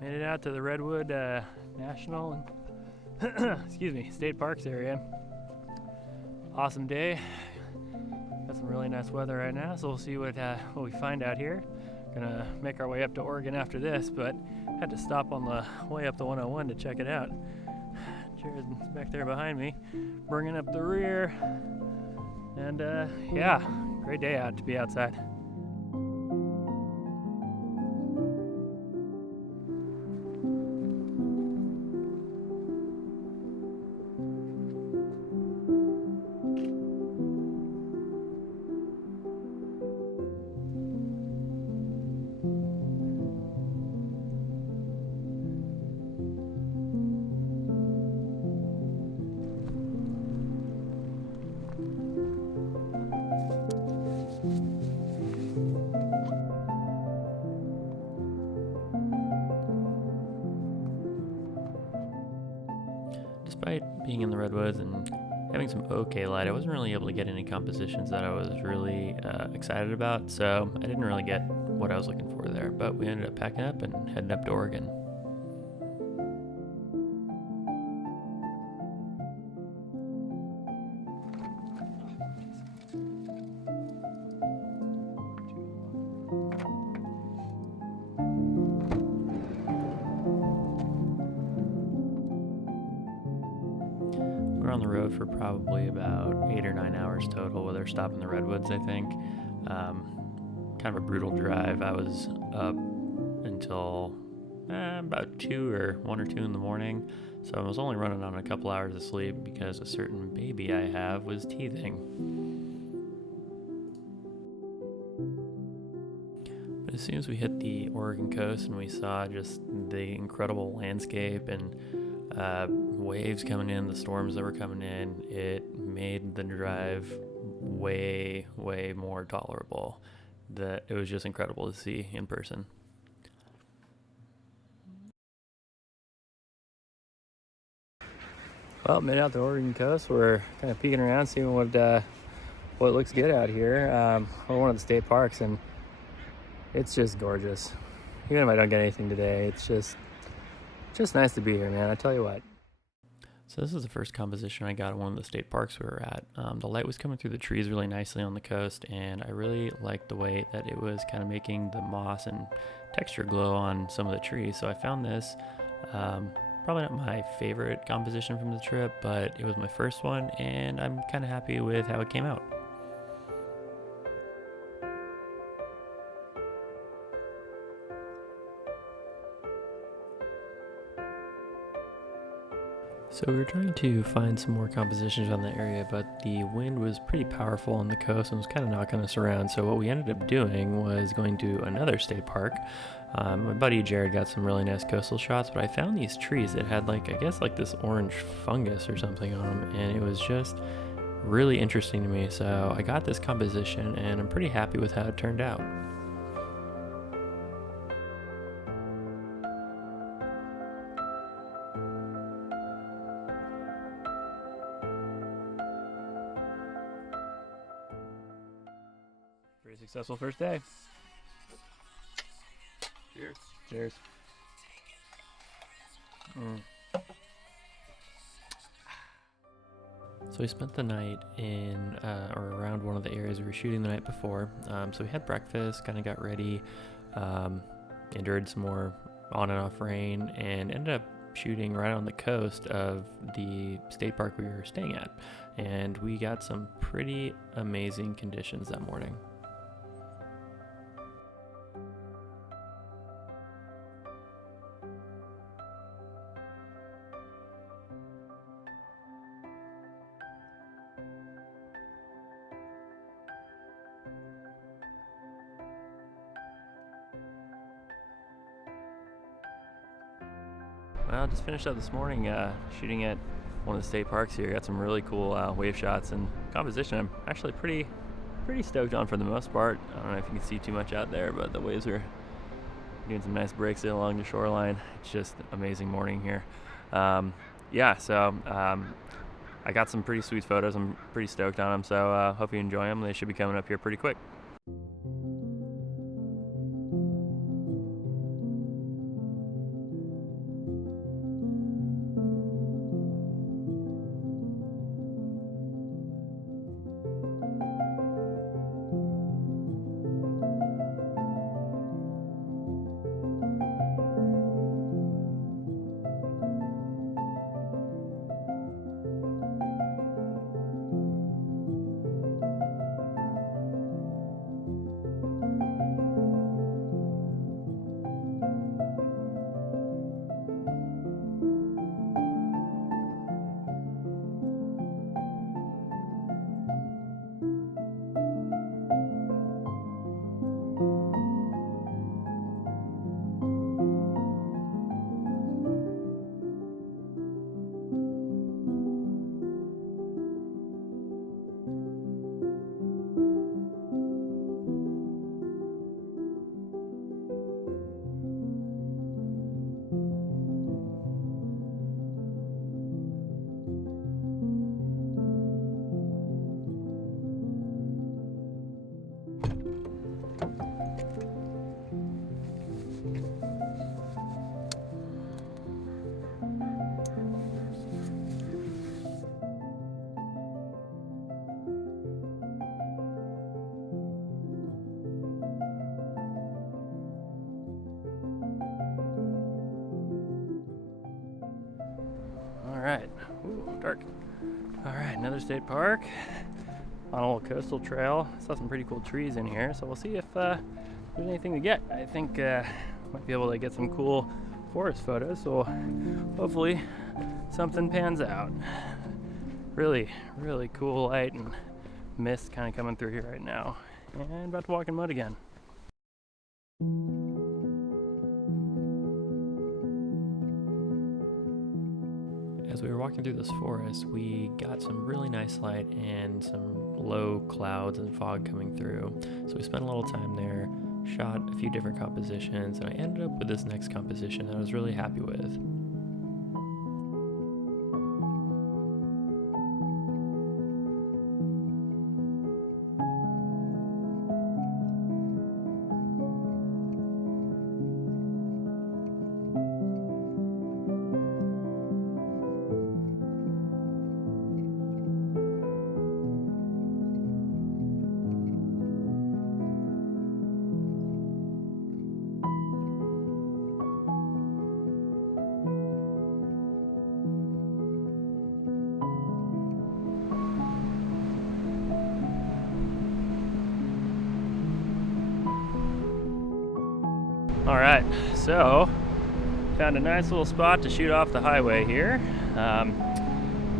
Made it out to the Redwood National and excuse me, State Parks area. Awesome day. Got some really nice weather right now, so we'll see what we find out here. Gonna make our way up to Oregon after this, but had to stop on the way up the 101 to check it out. Jared's back there behind me, bringing up the rear, and yeah, great day out to be outside. Despite being in the Redwoods and having some okay light, I wasn't really able to get any compositions that I was really excited about, so I didn't really get what I was looking for there, but we ended up packing up and heading up to Oregon. We're on the road for probably about 8 or 9 hours total with our stop in the Redwoods, I think. Kind of a brutal drive. I was up until about 1 or 2 in the morning, so I was only running on a couple hours of sleep because a certain baby I have was teething. But as soon as we hit the Oregon coast and we saw just the incredible landscape and waves coming in, the storms that were coming in, it made the drive way more tolerable. It was just incredible to see in person. Well, made out the Oregon coast. We're kind of peeking around, seeing what looks good out here. We're one of the state parks, and it's just gorgeous. Even if I don't get anything today, it's just nice to be here, man. I tell you what. So this is the first composition I got at one of the state parks we were at. The light was coming through the trees really nicely on the coast, and I really liked the way that it was kind of making the moss and texture glow on some of the trees. So I found this, probably not my favorite composition from the trip, but it was my first one, and I'm kind of happy with how it came out. So we were trying to find some more compositions on the area, but the wind was pretty powerful on the coast and was kind of knocking us around. So what we ended up doing was going to another state park. My buddy Jared got some really nice coastal shots, but I found these trees that had I guess this orange fungus or something on them, and it was just really interesting to me. So I got this composition, and I'm pretty happy with how it turned out. Pretty successful first day. Cheers. Cheers. So we spent the night in or around one of the areas we were shooting the night before. So we had breakfast, kind of got ready, endured some more on and off rain, and ended up shooting right on the coast of the state park we were staying at. And we got some pretty amazing conditions that morning. Well, just finished up this morning shooting at one of the state parks here. Got some really cool wave shots and composition. I'm actually pretty stoked on for the most part. I don't know if you can see too much out there, but the waves are doing some nice breaks along the shoreline. It's just an amazing morning here. Yeah, so I got some pretty sweet photos. I'm pretty stoked on them, so hope you enjoy them. They should be coming up here pretty quick. Ooh, dark. All right, another state park on a little coastal trail. Saw some pretty cool trees in here, so we'll see if there's anything to get. I think might be able to get some cool forest photos, so hopefully something pans out. Really, really cool light and mist kind of coming through here right now. And about to walk in mud again. As we were walking through this forest, we got some really nice light and some low clouds and fog coming through. So we spent a little time there, shot a few different compositions, and I ended up with this next composition that I was really happy with. All right, so found a nice little spot to shoot off the highway here.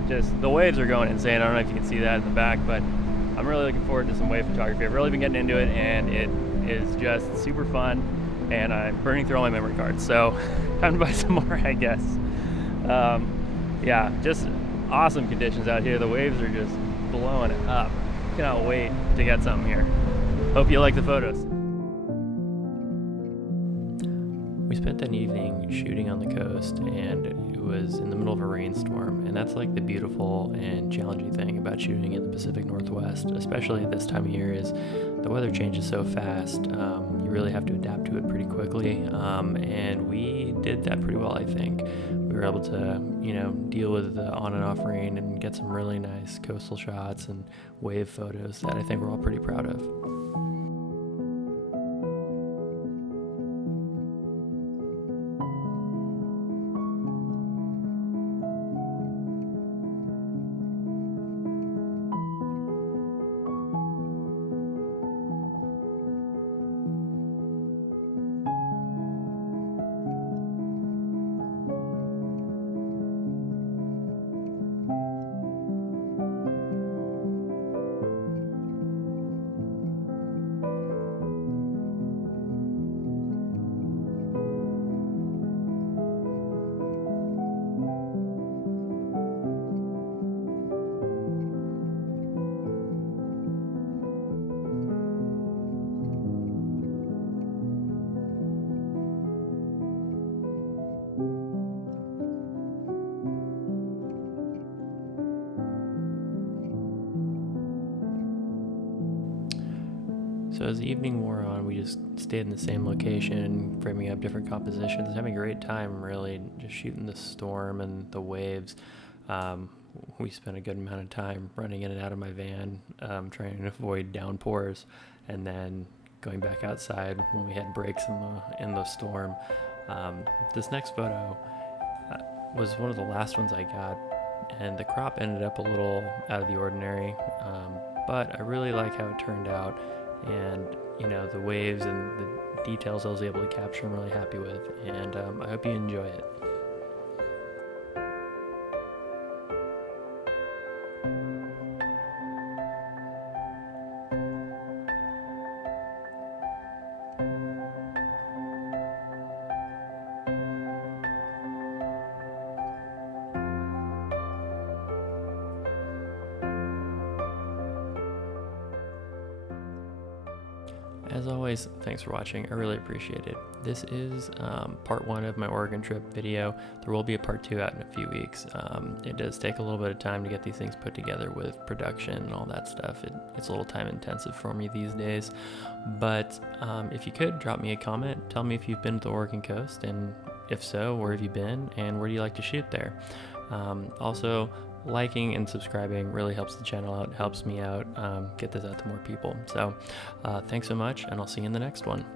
Just the waves are going insane. I don't know if you can see that in the back, but I'm really looking forward to some wave photography. I've really been getting into it, and it is just super fun, and I'm burning through all my memory cards, so time to buy some more, I guess. Yeah, just awesome conditions out here. The waves are just blowing it up. Cannot wait to get something here. Hope you like the photos. We spent that evening shooting on the coast, and it was in the middle of a rainstorm, and that's like the beautiful and challenging thing about shooting in the Pacific Northwest, especially this time of year, is the weather changes so fast. You really have to adapt to it pretty quickly, and we did that pretty well, I think. We were able to, deal with the on and off rain and get some really nice coastal shots and wave photos that I think we're all pretty proud of. So as the evening wore on, we just stayed in the same location, framing up different compositions, having a great time, really, just shooting the storm and the waves. We spent a good amount of time running in and out of my van, trying to avoid downpours, and then going back outside when we had breaks in the storm. This next photo was one of the last ones I got, and the crop ended up a little out of the ordinary, but I really like how it turned out. And the waves and the details I was able to capture, I'm really happy with, and I hope you enjoy it. As always, thanks for watching. I really appreciate it. This is part 1 of my Oregon trip video. There will be a part 2 out in a few weeks. It does take a little bit of time to get these things put together with production and all that stuff. It's a little time intensive for me these days. But if you could, drop me a comment. Tell me if you've been to the Oregon coast, and if so, where have you been, and where do you like to shoot there? Also, liking and subscribing really helps the channel out, helps me out, get this out to more people. So thanks so much, and I'll see you in the next one.